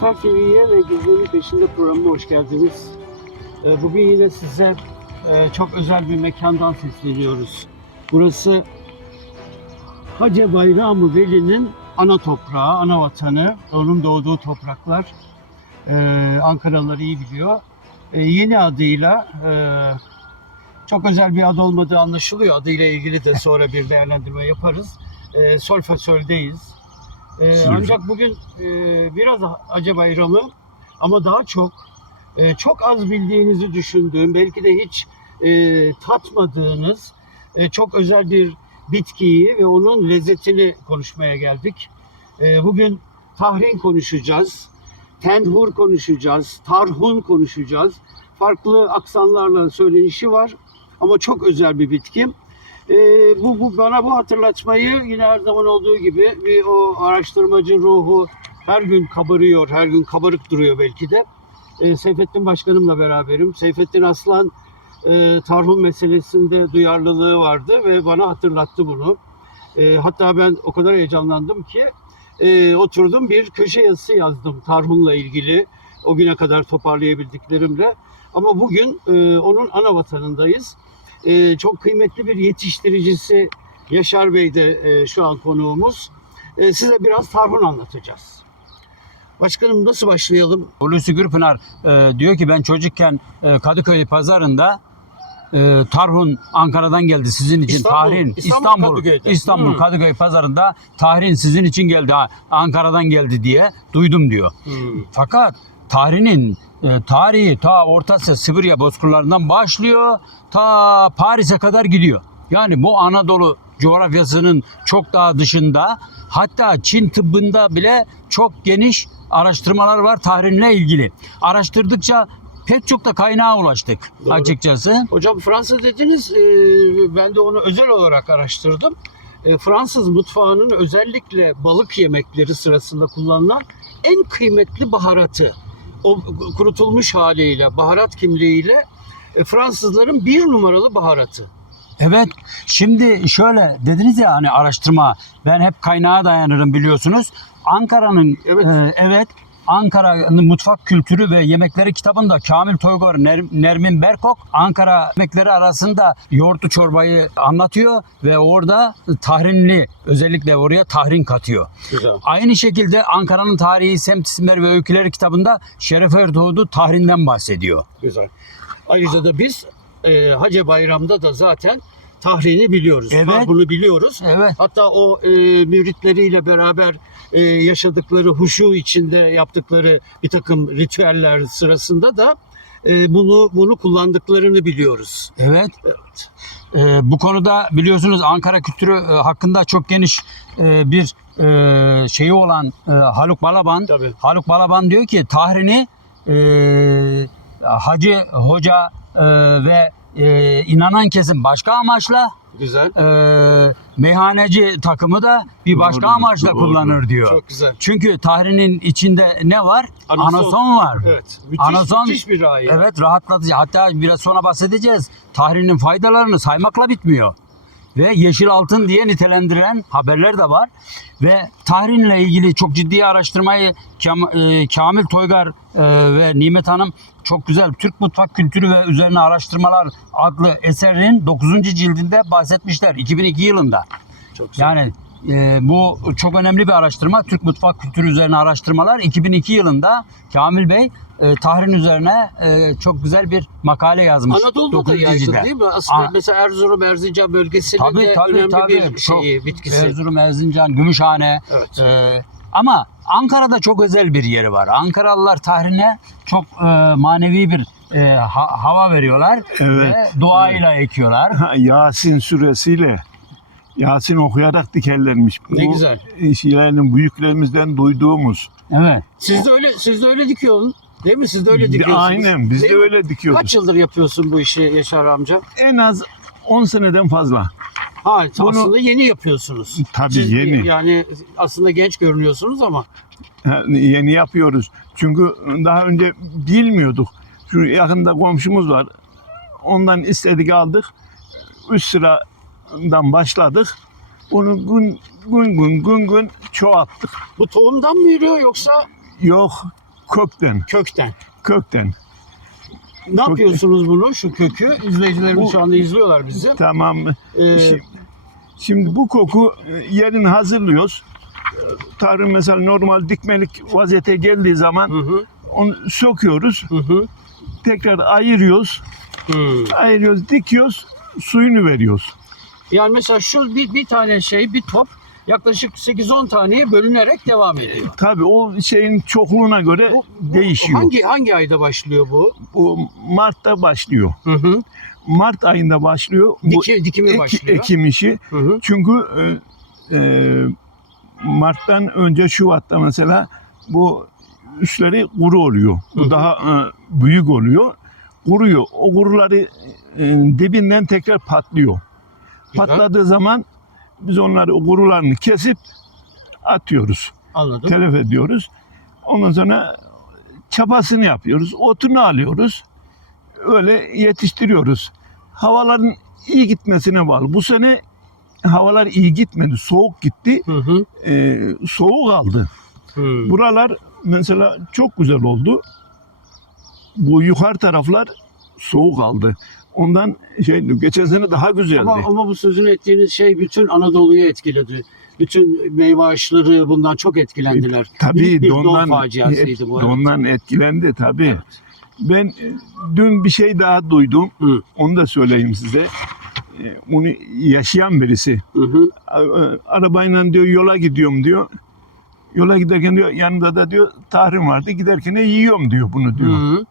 Zafer TV'ye ve Gizlerin Peşinde programına hoş geldiniz. Ee, Bugün yine size e, çok özel bir mekandan sesleniyoruz. Burası Hacı Bayram-ı Veli'nin ana toprağı, ana vatanı, onun doğduğu topraklar. Ee, Ankaralılar iyi biliyor. Ee, Yeni adıyla e, çok özel bir ad olmadığı anlaşılıyor. Adıyla ilgili de sonra bir değerlendirme yaparız. E, Solfasöl'deyiz. Sınıf. ancak bugün e, biraz Hacı Bayramı ama daha çok e, çok az bildiğinizi düşündüğüm, belki de hiç e, tatmadığınız e, çok özel bir bitkiyi ve onun lezzetini konuşmaya geldik. E, bugün tahrin konuşacağız, tenhur konuşacağız, tarhun konuşacağız. Farklı aksanlarla söylenişi var ama çok özel bir bitki. Ee, bu, bu bana bu hatırlatmayı yine her zaman olduğu gibi bir o araştırmacı ruhu her gün kabarıyor, her gün kabarık duruyor belki de. Ee, Seyfettin Başkanımla beraberim. Seyfettin Aslan e, tarhun meselesinde duyarlılığı vardı ve bana hatırlattı bunu. E, hatta ben o kadar heyecanlandım ki e, oturdum bir köşe yazısı yazdım tarhunla ilgili o güne kadar toparlayabildiklerimle. Ama bugün e, onun ana vatanındayız. E, çok kıymetli bir yetiştiricisi Yaşar Bey de e, şu an konuğumuz. E, size biraz tarhun anlatacağız. Başkanım nasıl başlayalım? Hulusi Gürpınar e, diyor ki ben çocukken e, Kadıköy pazarında e, Tarhun Ankara'dan geldi sizin için İstanbul, tahrin İstanbul İstanbul Kadıköy'de. İstanbul Hmm. Kadıköy pazarında tahrin sizin için geldi Ankara'dan geldi diye duydum diyor. Hmm. Fakat tahrinin e, tarihi ta Orta Asya Sibirya bozkırlarından başlıyor ta Paris'e kadar gidiyor. Yani bu Anadolu coğrafyasının çok daha dışında hatta Çin tıbbında bile çok geniş araştırmalar var tahrinle ilgili. Araştırdıkça pek çok da kaynağa ulaştık Doğru. açıkçası. Hocam Fransa dediniz, e, ben de onu özel olarak araştırdım. E, Fransız mutfağının özellikle balık yemekleri sırasında kullanılan en kıymetli baharatı. O kurutulmuş haliyle, baharat kimliğiyle e, Fransızların bir numaralı baharatı. Evet. Şimdi şöyle dediniz ya hani araştırma ben hep kaynağa dayanırım biliyorsunuz. Ankara'nın Evet. evet, evet Ankara'nın mutfak kültürü ve yemekleri kitabında Kamil Toygar, Ner- Nermin Berkok Ankara yemekleri arasında yoğurtlu çorbayı anlatıyor ve orada tahrinli özellikle oraya tahrin katıyor. Güzel. Aynı şekilde Ankara'nın tarihi, semt isimleri ve öyküleri kitabında Şeref Erdoğdu tahrinden bahsediyor. Güzel. Ayrıca da biz e, Hacı Bayram'da da zaten tahrini biliyoruz. Evet. Bunu biliyoruz. Evet. Hatta o e, müritleriyle beraber e, yaşadıkları huşu içinde yaptıkları bir takım ritüeller sırasında da e, bunu bunu kullandıklarını biliyoruz. Evet. Evet. Ee, bu konuda biliyorsunuz Ankara kültürü e, hakkında çok geniş e, bir e, şeyi olan e, Haluk Balaban. Tabii. Haluk Balaban diyor ki tahrini e, hacı, hoca e, ve e, inanan kesim başka amaçla Güzel. e, meyhaneci takımı da bir başka Doğru, amaçla doğru. kullanır diyor. Çok güzel. Çünkü tahrinin içinde ne var? Anason. Anason, var. Evet. Müthiş, Anason- müthiş bir ayet. Evet rahatlatıcı. Hatta biraz sonra bahsedeceğiz. Tahrinin faydalarını saymakla bitmiyor. Ve yeşil altın diye nitelendiren haberler de var. Ve tahrinle ilgili çok ciddi araştırmayı Kam- e, Kamil Toygar e, ve Nimet Hanım çok güzel Türk mutfak kültürü ve üzerine araştırmalar adlı eserin 9. cildinde bahsetmişler 2002 yılında. Çok güzel. Yani e, bu çok önemli bir araştırma. Türk mutfak kültürü üzerine araştırmalar. 2002 yılında Kamil Bey e, tahrin üzerine e, çok güzel bir makale yazmış. Anadolu'da da yaygın cilde. değil mi? Aslında Aa. mesela Erzurum, Erzincan bölgesinin Tabii de tabii önemli tabii. bir Çok- şeyi, bitkisi. Erzurum, Erzincan, Gümüşhane. Evet. E, ama Ankara'da çok özel bir yeri var. Ankaralılar tahrine çok e, manevi bir e, ha- hava veriyorlar Evet. ve duayla ekiyorlar. Ha, Yasin suresiyle Yasin okuyarak dikerlermiş. Ne Bu güzel. şeylerin büyüklerimizden duyduğumuz. Evet. Siz de öyle siz de öyle dikiyorsun. Değil mi? Siz de öyle dikiyorsunuz. Aynen biz Değil de mi? öyle dikiyoruz. Kaç yıldır yapıyorsun bu işi Yaşar amca? En az 10 seneden fazla. Ha, Bunu- aslında yeni yapıyorsunuz. Tabii Siz, yeni. Yani aslında genç görünüyorsunuz ama Ha, Yeni yapıyoruz. Çünkü daha önce bilmiyorduk. Şu yakında komşumuz var. Ondan istedik aldık. Üst sıradan başladık. Onu gün gün gün gün gün çoğalttık. bu tohumdan mı yürüyor yoksa Yok kökten, Kökten. kökten. Ne yapıyorsunuz bunu şu kökü? İzleyicilerimiz Bu- şu anda izliyorlar bizi. Tamam? Ee, Şi- Şimdi bu koku e, yerini hazırlıyoruz. Tarım mesela normal dikmelik vaziyete geldiği zaman hı hı, onu söküyoruz. hı hı. Tekrar ayırıyoruz. hı. Ayırıyoruz, dikiyoruz. Suyunu veriyoruz. Yani mesela şu bir, bir tane şey, bir top yaklaşık 8-10 taneye bölünerek devam ediyor. Tabii o şeyin çokluğuna göre Bu- bu değişiyor. Hangi hangi ayda başlıyor bu? Bu Mart'ta başlıyor. Hı hı. Mart ayında başlıyor. Bu Diki, dikimi eki- başlıyor. ekim işi. Hı hı. Çünkü e, e, Mart'tan önce Şubat'ta mesela bu üstleri kuru oluyor. Bu Hı hı. daha e, büyük oluyor. Kuruyor. O kuruları e, dibinden tekrar patlıyor. Patladığı zaman biz onları kurularını kesip atıyoruz. Anladım. Telef ediyoruz. Ondan sonra çapasını yapıyoruz. Otunu alıyoruz. Öyle yetiştiriyoruz. Havaların iyi gitmesine bağlı. Bu sene havalar iyi gitmedi. Soğuk gitti. Hı hı. Ee, soğuk aldı. Hı. Buralar mesela çok güzel oldu. Bu yukarı taraflar soğuk aldı. Ondan şey geçen sene daha güzeldi. Ama, ama bu sözünü ettiğiniz şey bütün Anadolu'yu etkiledi. Bütün meyve ağaçları bundan çok etkilendiler. Tabii Büyük bir don dondan, faciasıydı bu. evet. dondan etkilendi tabii. Evet. Ben e, dün bir şey daha duydum. Hı. Onu da söyleyeyim size. E, Onu yaşayan birisi. Hı hı. E, Arabayla diyor yola gidiyorum diyor. Yola giderken diyor yanında da diyor tahrim vardı. Giderken de yiyorum diyor bunu diyor. Hı.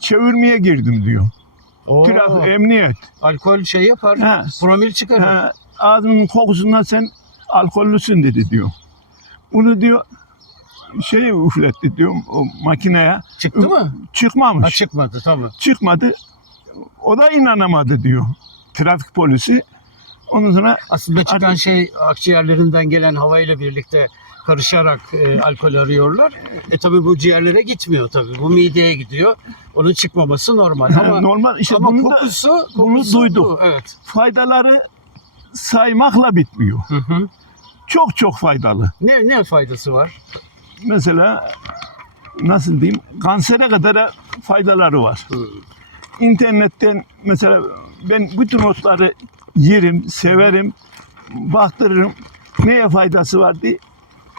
Çevirmeye girdim diyor. Oo, Trafik, emniyet. alkol şey yapar. Ha. Promil çıkarır. Ha, ağzının kokusundan sen alkollüsün dedi diyor. Bunu diyor şey üfletti diyor o makineye. Çıktı mı? Çıkmamış. Ha, çıkmadı tamam. Çıkmadı. O da inanamadı diyor. Trafik polisi. Ondan sonra Aslında çıkan Artık- şey akciğerlerinden gelen havayla birlikte karışarak e, alkol arıyorlar. E tabi bu ciğerlere gitmiyor tabi. Bu mideye gidiyor. Onun çıkmaması normal. Ama, normal işte ama bunu da kokusu, bunu kokusu duyduk. bu, Evet. faydaları saymakla bitmiyor. Hı hı. Çok çok faydalı. Ne, ne faydası var? Mesela nasıl diyeyim kansere kadar faydaları var. Hı. İnternetten mesela ben bütün otları yerim, severim, baktırırım. Neye faydası var diye.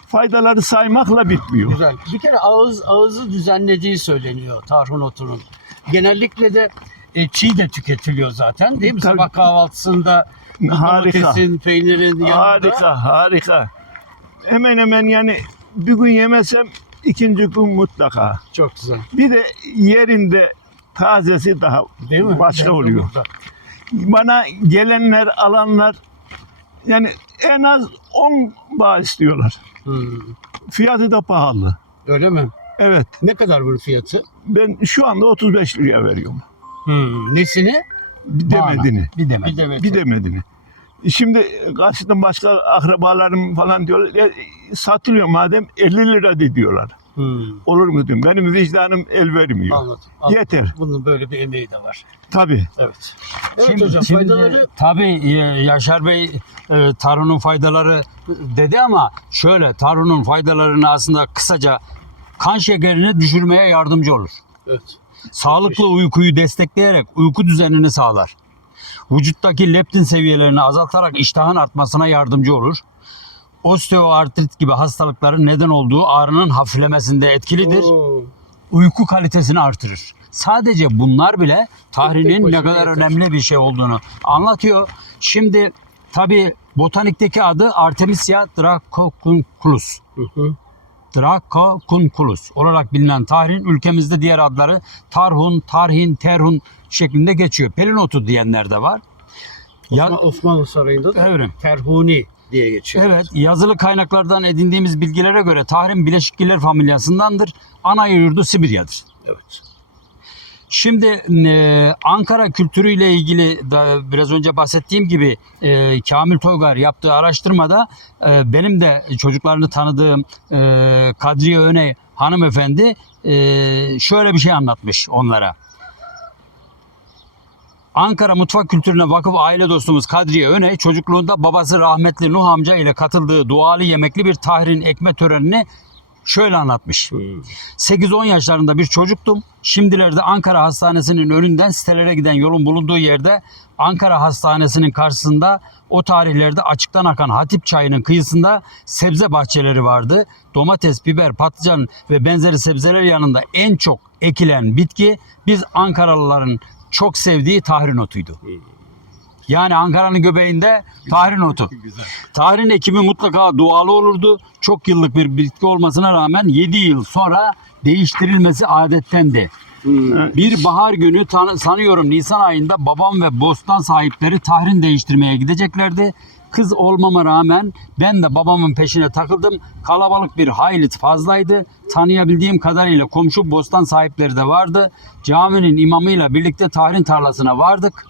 Faydaları saymakla bitmiyor. Güzel. Bir kere ağız ağızı düzenlediği söyleniyor tarhun otunun. Genellikle de e, çiğ de tüketiliyor zaten değil mi? Tabii. Sabah kahvaltısında Harika. domatesin, peynirin yanında. Harika, harika. Hemen hemen yani bir gün yemesem ikinci gün mutlaka. Çok güzel. Bir de yerinde tazesi daha Değil mi? başka Evet, oluyor. burada. Bana gelenler, alanlar yani en az 10 bağ istiyorlar. Hmm. Fiyatı da pahalı. Öyle mi? Evet. Ne kadar bunun fiyatı? Ben şu anda 35 liraya veriyorum. Hmm. Nesini? Bir demedini. Bir demet. Bir demet. Bir demedini. Şimdi karşıdan başka akrabalarım falan diyorlar. "Ya, satılıyor madem 50 lira de diyorlar. Hmm. Olur mu diyorum. Benim vicdanım el vermiyor. Anladım. anladım. Yeter. Bunun böyle bir emeği de var. Tabii. Evet. Evet hocam faydaları Tabii e, Yaşar Bey e, tarhunun faydaları dedi ama şöyle tarhunun faydalarını aslında kısaca kan şekerini düşürmeye yardımcı olur. evet. Sağlıklı uykuyu destekleyerek uyku düzenini sağlar. Vücuttaki leptin seviyelerini azaltarak iştahın artmasına yardımcı olur. Osteoartrit gibi hastalıkların neden olduğu ağrının hafiflemesinde etkilidir. Oo. Uyku kalitesini artırır. Sadece bunlar bile tahrinin ne kadar yeter. önemli bir şey olduğunu anlatıyor. Şimdi tabi botanikteki adı Artemisia dracunculus. Dracunculus olarak bilinen tahrin ülkemizde diğer adları tarhun, tarhin, terhun şeklinde geçiyor. Pelin otu diyenler de var. Ya, Osman- Osmanlı Sarayı'nda da Evet. Terhuni diye geçiyor. Evet, yazılı kaynaklardan edindiğimiz bilgilere göre tahrin bileşikgiller familyasındandır. Ana yurdu Sibirya'dır. Evet. Şimdi e, Ankara kültürüyle ilgili da biraz önce bahsettiğim gibi e, Kamil Toygar yaptığı araştırmada e, benim de çocuklarını tanıdığım e, Kadriye Öney hanımefendi e, şöyle bir şey anlatmış onlara. Ankara mutfak kültürüne vakıf aile dostumuz Kadriye Öney çocukluğunda babası rahmetli Nuh amca ile katıldığı dualı yemekli bir tahrin ekme törenini şöyle anlatmış. 8-10 yaşlarında bir çocuktum. Şimdilerde Ankara Hastanesi'nin önünden sitelere giden yolun bulunduğu yerde Ankara Hastanesi'nin karşısında o tarihlerde açıktan akan Hatip Çayı'nın kıyısında sebze bahçeleri vardı. Domates, biber, patlıcan ve benzeri sebzeler yanında en çok ekilen bitki biz Ankaralıların çok sevdiği tahrin otuydu. Yani Ankara'nın göbeğinde tahrin otu. Tahrin ekimi mutlaka doğalı olurdu. Çok yıllık bir bitki olmasına rağmen 7 yıl sonra değiştirilmesi adettendi. Hmm. Bir bahar günü sanıyorum Nisan ayında babam ve bostan sahipleri tahrin değiştirmeye gideceklerdi. Kız olmama rağmen ben de babamın peşine takıldım. Kalabalık bir hayli fazlaydı. Tanıyabildiğim kadarıyla komşu bostan sahipleri de vardı. Caminin imamıyla birlikte tahrin tarlasına vardık.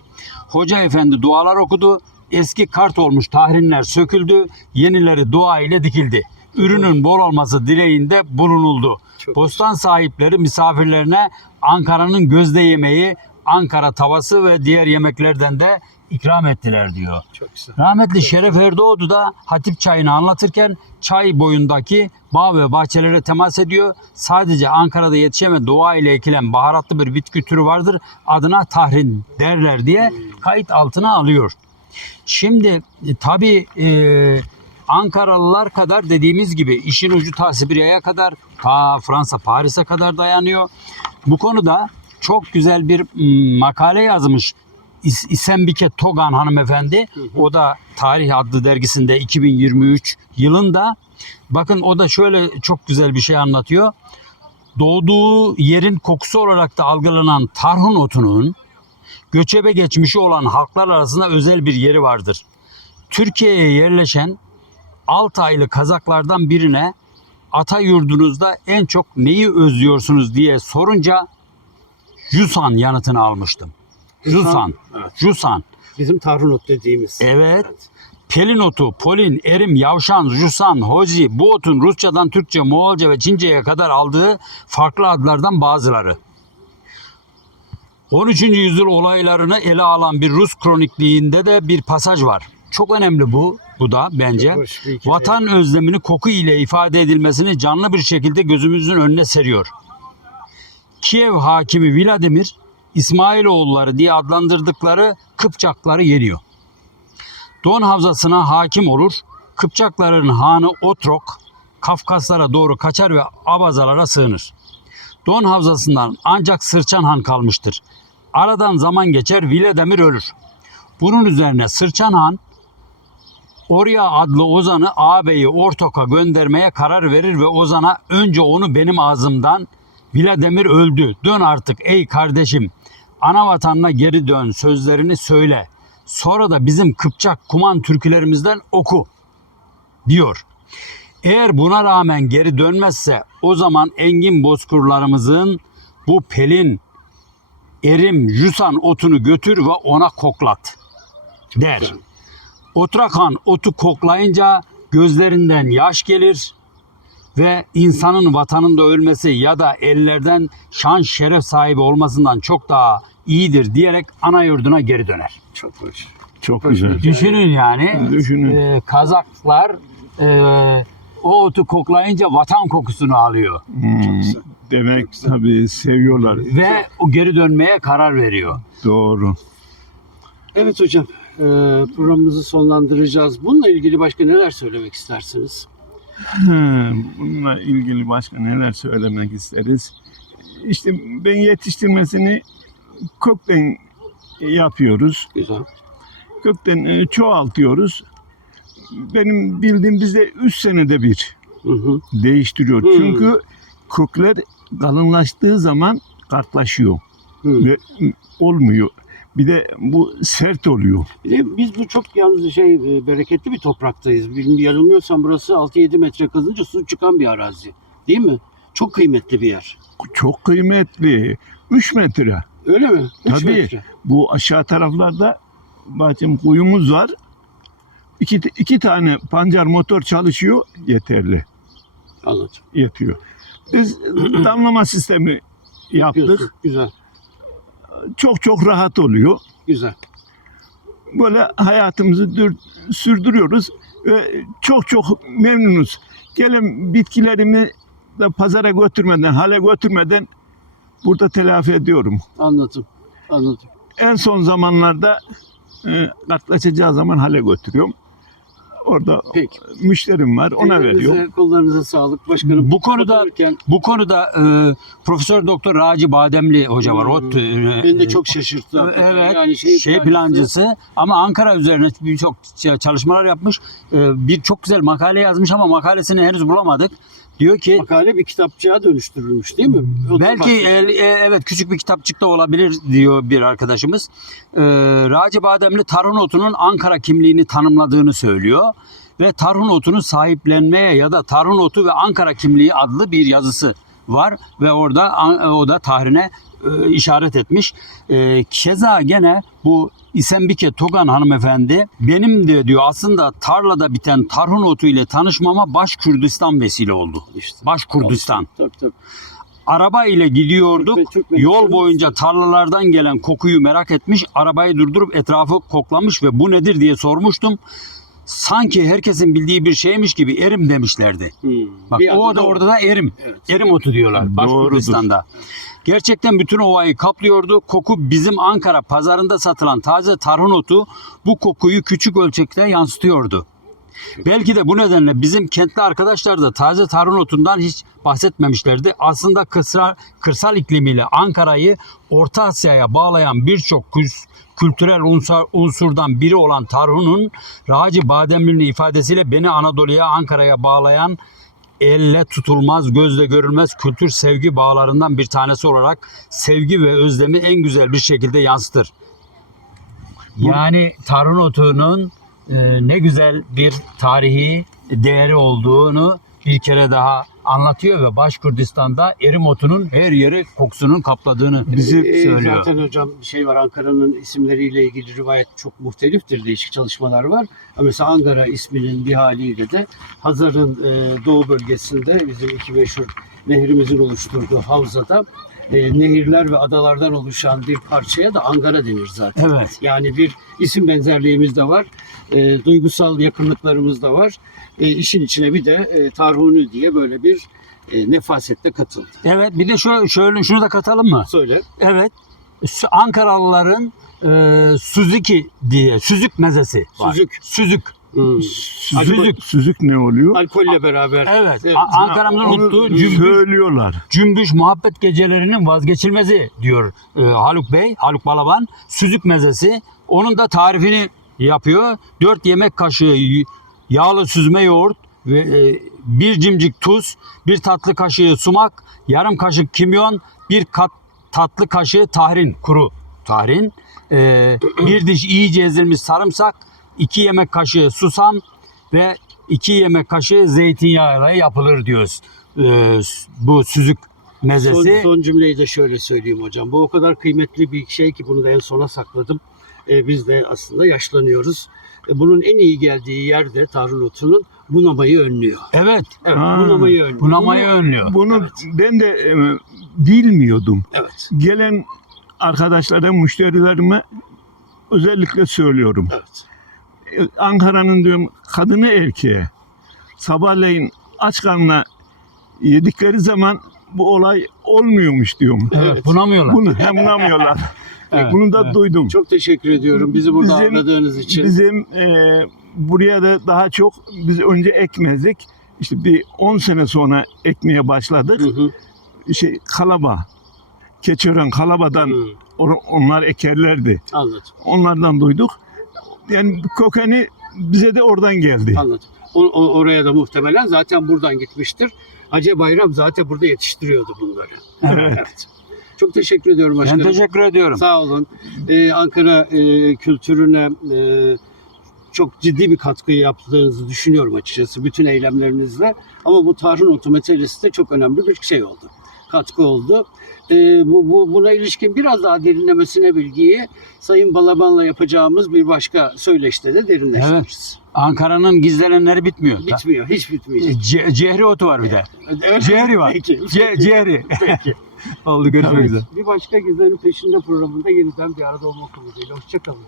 Hoca efendi dualar okudu. Eski kart olmuş tahrinler söküldü. Yenileri dua ile dikildi. Ürünün bol olması dileğinde bulunuldu. Çok Bostan sahipleri misafirlerine Ankara'nın gözde yemeği, Ankara tavası ve diğer yemeklerden de ikram ettiler diyor. Çok güzel. Rahmetli Şeref Erdoğdu da Hatip çayını anlatırken çay boyundaki bağ ve bahçelere temas ediyor. Sadece Ankara'da yetişen ve doğa ile ekilen baharatlı bir bitki türü vardır. Adına tahrin derler diye kayıt altına alıyor. Şimdi e, tabii e, Ankaralılar kadar dediğimiz gibi işin ucu ta Sibirya'ya kadar ta Fransa Paris'e kadar dayanıyor. Bu konuda çok güzel bir makale yazmış İsembike Togan hanımefendi. O da Tarih adlı dergisinde 2023 yılında. Bakın o da şöyle çok güzel bir şey anlatıyor. Doğduğu yerin kokusu olarak da algılanan tarhun otunun göçebe geçmişi olan halklar arasında özel bir yeri vardır. Türkiye'ye yerleşen Altaylı Kazaklardan birine ata yurdunuzda en çok neyi özlüyorsunuz diye sorunca Jusan yanıtını almıştım. Jusan. Evet. Jusan. Bizim tahrunut dediğimiz. Evet. Pelin otu, polin, erim, yavşan, jusan, hoji, bu otun Rusçadan Türkçe, Moğolca ve Çince'ye kadar aldığı farklı adlardan bazıları. 13. yüzyıl olaylarını ele alan bir Rus kronikliğinde de bir pasaj var. Çok önemli bu, bu da bence. Vatan özlemini koku ile ifade edilmesini canlı bir şekilde gözümüzün önüne seriyor. Kiev hakimi Vladimir, İsmailoğulları diye adlandırdıkları Kıpçakları yeniyor. Don Havzası'na hakim olur. Kıpçakların hanı Otrok, Kafkaslara doğru kaçar ve Abazalara sığınır. Don Havzası'ndan ancak Sırçan Han kalmıştır. Aradan zaman geçer Viledemir ölür. Bunun üzerine Sırçan Han Orya adlı Ozan'ı ağabeyi Ortok'a göndermeye karar verir ve Ozan'a önce onu benim ağzımdan Vladimir öldü. Dön artık ey kardeşim. Ana vatanına geri dön sözlerini söyle. Sonra da bizim Kıpçak Kuman türkülerimizden oku diyor. Eğer buna rağmen geri dönmezse o zaman engin bozkurlarımızın bu pelin, erim, jusan otunu götür ve ona koklat der. Otrakan otu koklayınca gözlerinden yaş gelir ve insanın vatanında ölmesi ya da ellerden şan şeref sahibi olmasından çok daha iyidir diyerek ana yurduna geri döner. Çok hoş. Çok güzel. Düşünün yani Düşünün. e, Kazaklar e, o otu koklayınca vatan kokusunu alıyor Hmm, demek tabii seviyorlar. ve o geri dönmeye karar veriyor. Doğru. Evet hocam. e, programımızı sonlandıracağız. Bununla ilgili başka neler söylemek istersiniz? Ha, Bununla ilgili başka neler söylemek isteriz? İşte ben yetiştirmesini kökten yapıyoruz. Güzel. Kökten e, çoğaltıyoruz. Benim bildiğim bizde 3 senede bir Hı hı. değiştiriyor. Hmm. Çünkü kökler kalınlaştığı zaman kartlaşıyor Hı. ve olmuyor. Bir de bu sert oluyor. Bir de biz bu çok yalnız şey e, bereketli bir topraktayız. Bilmiyorum yanılmıyorsam burası 6-7 metre kazınca su çıkan bir arazi. Değil mi? Çok kıymetli bir yer. Çok kıymetli. 3 metre. Öyle mi? Üç Tabii. metre. Bu aşağı taraflarda bahçem kuyumuz var. İki, iki tane pancar motor çalışıyor yeterli. Anladım. Yetiyor. Biz damlama sistemi yaptık. Yapıyorsun. Güzel. Çok çok rahat oluyor. Güzel. Böyle hayatımızı dür- sürdürüyoruz ve çok çok memnunuz. Gelen bitkilerimi da pazara götürmeden, hale götürmeden burada telafi ediyorum. Anladım. Anladım. En son zamanlarda e, kartlaşacağı zaman hale götürüyorum. Orada Peki. müşterim var, ona Ellerinize, veriyorum. Kollarınıza sağlık. Başkanım Bu konuda bu konuda e, Profesör Doktor Raci Bademli hoca var. O, Hmm. e, beni de çok şaşırttı. Evet, Yani şey, şey, plancısı ama Ankara üzerine birçok çalışmalar yapmış. Ee, Bir çok güzel makale yazmış ama makalesini henüz bulamadık. Diyor ki Makale bir kitapçığa dönüştürülmüş değil mi? O belki e, e, evet küçük bir kitapçıkta olabilir diyor bir arkadaşımız. Ee, Raci Bademli tarhun otunun Ankara kimliğini tanımladığını söylüyor ve tarhun otunu sahiplenmeye ya da tarhun otu ve Ankara kimliği adlı bir yazısı var ve orada o da tahrine e, işaret etmiş. E, keza gene bu İsembike Togan hanımefendi benim de diyor aslında tarlada biten tarhun otu ile tanışmama Baş Kürdistan vesile oldu. İşte. Baş Kürdistan. Tabii tabii. Araba ile gidiyorduk. Türkmen- Türkmen Yol boyunca tarlalardan gelen kokuyu merak etmiş. Arabayı durdurup etrafı koklamış ve bu nedir diye sormuştum. Sanki herkesin bildiği bir şeymiş gibi erim demişlerdi. Hmm. Bak Bir o da orada da erim. Evet. Erim otu diyorlar. Baş Doğrudur. Kürdistan'da. Gerçekten bütün ovayı kaplıyordu. Koku bizim Ankara pazarında satılan taze tarhun otu bu kokuyu küçük ölçekte yansıtıyordu. Belki de bu nedenle bizim kentli arkadaşlar da taze tarhun otundan hiç bahsetmemişlerdi. Aslında kırsal, kırsal iklimiyle Ankara'yı Orta Asya'ya bağlayan birçok kül- kültürel unsur, unsurdan biri olan tarhunun Raci Bademli'nin ifadesiyle beni Anadolu'ya Ankara'ya bağlayan elle tutulmaz, gözle görülmez kültür sevgi bağlarından bir tanesi olarak sevgi ve özlemi en güzel bir şekilde yansıtır. Yani tarhun otunun e, ne güzel bir tarihi değeri olduğunu bir kere daha anlatıyor ve Başkurdistan'da erim otunun her yeri kokusunun kapladığını bizi Ee, söylüyor. Zaten hocam bir şey var Ankara'nın isimleriyle ilgili rivayet çok muhteliftir. Değişik çalışmalar var. Mesela Ankara isminin bir haliyle de Hazar'ın e, doğu bölgesinde bizim iki meşhur nehrimizin oluşturduğu havzada e, nehirler ve adalardan oluşan bir parçaya da Angara denir zaten. Evet. Yani bir isim benzerliğimiz de var. E, duygusal yakınlıklarımız da var. E, işin içine bir de e, Tarhuni diye böyle bir e, nefasette katıldı. Evet bir de şöyle, şöyle şunu da katalım mı? Söyle. Evet. Ankaralıların e, Suzuki diye süzük mezesi var. Süzük. Süzük. Hmm. Süzük, süzük ne oluyor? Alkolle beraber. Evet. Evet. Ankara'mızın Onu unuttuğu cümbüş, söylüyorlar. cümbüş muhabbet gecelerinin vazgeçilmezi diyor e, Haluk Bey, Haluk Balaban. Süzük mezesi. Onun da tarifini yapıyor. 4 yemek kaşığı yağlı süzme yoğurt ve e, bir cimcik tuz, bir tatlı kaşığı sumak, yarım kaşık kimyon, bir kat tatlı kaşığı tahrin, kuru tahrin, e, bir diş iyice ezilmiş sarımsak, 2 yemek kaşığı susam ve 2 yemek kaşığı zeytinyağıyla yapılır diyoruz. E, bu süzük mezesi. Son, son cümleyi de şöyle söyleyeyim hocam. Bu o kadar kıymetli bir şey ki bunu da en sona sakladım. Ee, biz de aslında yaşlanıyoruz. Ee, bunun en iyi geldiği yerde Tarhun otunun bunamayı önlüyor. Evet, Evet, Ha, bunamayı önlüyor. bunamayı önlüyor. Bunu Evet. ben de e, bilmiyordum. Evet, Gelen arkadaşlara, müşterilerime özellikle söylüyorum. evet. Ankara'nın diyorum kadını erkeğe sabahleyin aç karnına yedikleri zaman bu olay olmuyormuş diyorum. Evet, bunamıyorlar. Bunu hem anlamıyorlar. Evet, Bunu da evet. duydum. Çok teşekkür ediyorum bizi burada Bizim- ağırladığınız için. Bizim e, buraya da daha çok biz önce ekmezdik. İşte bir 10 sene sonra ekmeye başladık. Hı hı, Şey kalaba, keçören kalabadan hı. onlar ekerlerdi. Anladım, Onlardan duyduk. Yani kökeni bize de oradan geldi. anladım. O, o- oraya da muhtemelen zaten buradan gitmiştir. Hacı Bayram zaten burada yetiştiriyordu bunları. Evet. Evet. Çok teşekkür ediyorum Ben başkanım. teşekkür ediyorum. Sağ olun. Ee, Ankara e, kültürüne e, çok ciddi bir katkı yaptığınızı düşünüyorum açıkçası bütün eylemlerinizle. Ama bu Tarhun Otu meselesi de çok önemli bir şey oldu. Katkı oldu. Ee, bu, bu buna ilişkin biraz daha derinlemesine bilgiyi Sayın Balaban'la yapacağımız bir başka söyleşte de derinleştiririz. Ankara'nın gizlenenleri bitmiyor. Bitmiyor, hiç bitmeyecek. Ce- cehri otu var bir de. Evet. Ciğeri var. Peki. Ce- ciğeri. Peki. Oldu görüşmek üzere. Bir başka Gizlerin Peşinde programında yeniden bir arada olmak umuduyla. Hoşçakalın.